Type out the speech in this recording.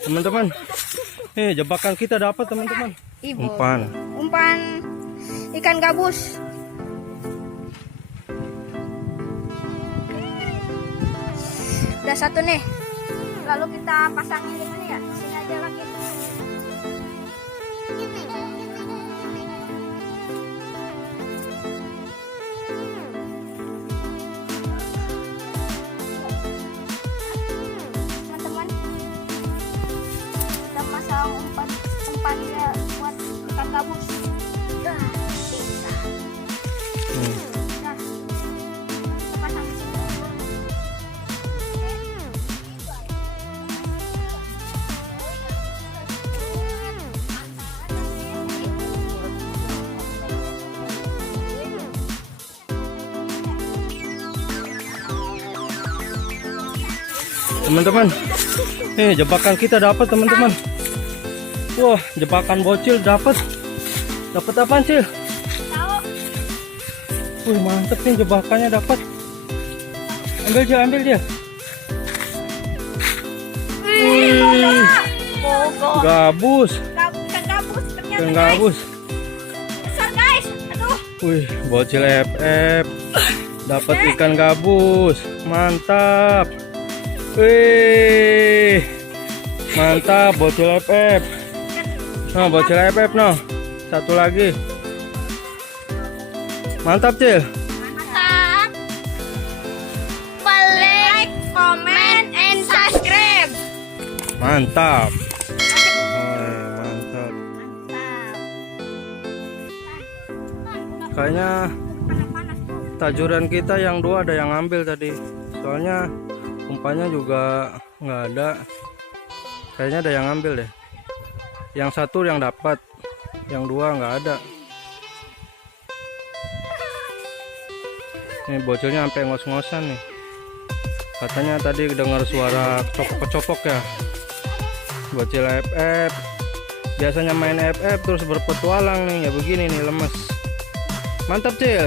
Teman-teman, jebakan kita dapat teman-teman. Umpan ikan gabus. Udah satu nih. Lalu kita pasangnya di mana ya? Sini aja lagi. Teman-teman, kita pasang umpannya buat ikan gabus. Dah, bisa. Nah, kita pasang di sini. Teman-teman, jebakan kita dapat teman-teman. Wah, jebakan bocil dapat. Dapat apaan sih? Tahu. Mantep nih jebakannya dapat. Ambil dia. Gabus. Ikan gabus ternyata. Ikan gabus. Besar guys. Aduh. Bocil FF. Dapat ikan gabus. Mantap. Mantap bocil FF. Nah, bocil FF noh. Satu lagi. Mantap, Cil. Mantap. Like, comment, and subscribe. Mantap. Mantap. Kayaknya tajuran kita yang dua ada yang ngambil tadi. Soalnya umpannya juga nggak ada. Kayaknya ada yang ngambil deh. Yang satu yang dapat, yang dua nggak ada. Ini bocilnya sampai ngos-ngosan nih. Katanya tadi dengar suara copok-copok ya. Bocil FF. Biasanya main FF terus berpetualang nih, ya begini nih lemes. Mantap, Cil.